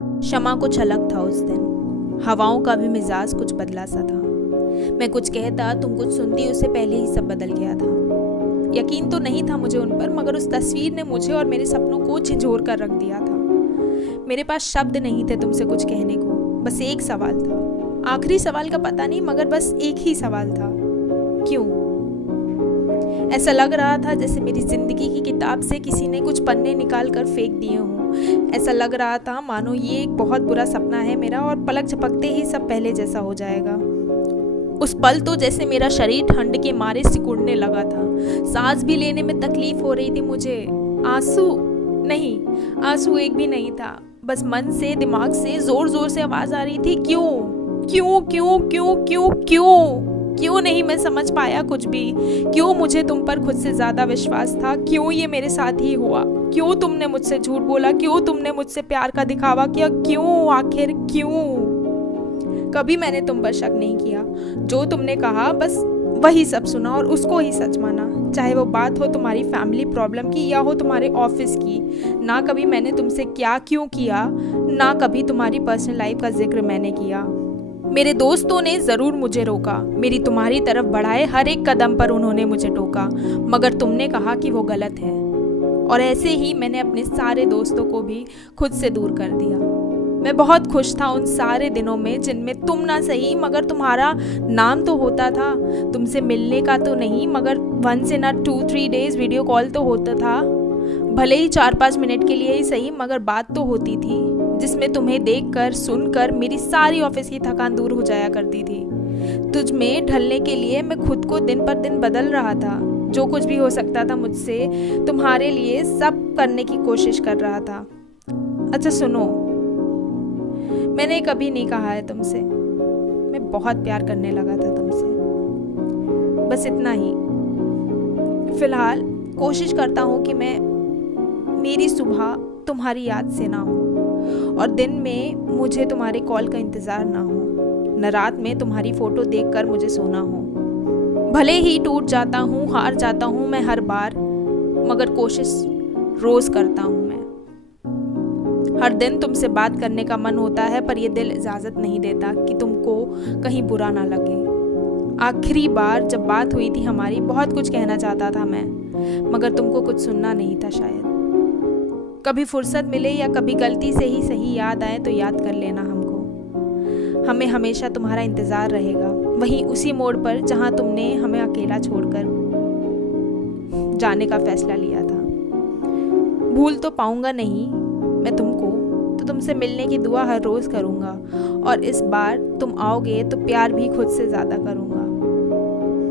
शमा कुछ अलग था उस दिन। हवाओं का भी मिजाज कुछ बदला सा था। मैं कुछ कहता, तुम कुछ सुनती, उससे पहले ही सब बदल गया था। यकीन तो नहीं था मुझे उन पर, मगर उस तस्वीर ने मुझे और मेरे सपनों को झिंझोर कर रख दिया था। मेरे पास शब्द नहीं थे तुमसे कुछ कहने को। बस एक सवाल था, आखिरी सवाल का पता नहीं, मगर बस एक ही सवाल था, क्यों? ऐसा लग रहा था जैसे मेरी जिंदगी की किताब से किसी ने कुछ पन्ने निकाल कर फेंक दिए हों। ऐसा लग रहा था मानो ये एक बहुत बुरा सपना है मेरा, और पलक झपकते ही सब पहले जैसा हो जाएगा। उस पल तो जैसे मेरा शरीर ठंड के मारे सिकुड़ने लगा था। सांस भी लेने में तकलीफ हो रही थी मुझे। आंसू नहीं, आंसू एक भी नहीं था। बस मन से, दिमाग से जोर जोर से आवाज आ रही थी, क्यों क्यों क्यों क्यों क्यों क्यों क्यों नहीं मैं समझ पाया कुछ भी। क्यों मुझे तुम पर खुद से ज्यादा विश्वास था? क्यों ये मेरे साथ ही हुआ? क्यों तुमने मुझसे झूठ बोला? क्यों तुमने मुझसे प्यार का दिखावा किया? क्यों, आखिर क्यों? कभी मैंने तुम पर शक नहीं किया। जो तुमने कहा बस वही सब सुना और उसको ही सच माना, चाहे वो बात हो तुम्हारी फैमिली प्रॉब्लम की या हो तुम्हारे ऑफिस की। ना कभी मैंने तुमसे क्या क्यों किया, ना कभी तुम्हारी पर्सनल लाइफ का जिक्र मैंने किया। मेरे दोस्तों ने ज़रूर मुझे रोका, मेरी तुम्हारी तरफ बढ़ाए हर एक कदम पर उन्होंने मुझे टोका, मगर तुमने कहा कि वो गलत है। और ऐसे ही मैंने अपने सारे दोस्तों को भी खुद से दूर कर दिया। मैं बहुत खुश था उन सारे दिनों में जिनमें तुम ना सही मगर तुम्हारा नाम तो होता था। तुमसे मिलने का तो नहीं, मगर 1 से 2-3 डेज वीडियो कॉल तो होता था। भले ही 4-5 मिनट के लिए ही सही, मगर बात तो होती थी, जिसमें तुम्हें देखकर सुनकर मेरी सारी ऑफिस की थकान दूर हो जाया करती थी। तुझ में ढलने के लिए मैं खुद को दिन पर दिन बदल रहा था। जो कुछ भी हो सकता था मुझसे तुम्हारे लिए सब करने की कोशिश कर रहा था। अच्छा सुनो, मैंने कभी नहीं कहा है तुमसे, मैं बहुत प्यार करने लगा था तुमसे, बस इतना ही। फिलहाल कोशिश करता हूँ कि मेरी सुबह तुम्हारी याद से ना हो, और दिन में मुझे तुम्हारे कॉल का इंतज़ार ना हो, न रात में तुम्हारी फ़ोटो देखकर मुझे सोना हो। भले ही टूट जाता हूँ, हार जाता हूँ मैं हर बार, मगर कोशिश रोज़ करता हूँ मैं। हर दिन तुमसे बात करने का मन होता है, पर यह दिल इजाज़त नहीं देता कि तुमको कहीं बुरा ना लगे। आखिरी बार जब बात हुई थी हमारी, बहुत कुछ कहना चाहता था मैं, मगर तुमको कुछ सुनना नहीं था शायद। कभी फुर्सत मिले या कभी गलती से ही सही याद आए तो याद कर लेना हमको। हमें हमेशा तुम्हारा इंतज़ार रहेगा, वहीं उसी मोड़ पर जहाँ तुमने हमें अकेला छोड़कर जाने का फैसला लिया था। भूल तो पाऊंगा नहीं मैं तुमको, तो तुमसे मिलने की दुआ हर रोज़ करूँगा, और इस बार तुम आओगे तो प्यार भी खुद से ज़्यादा करूँगा।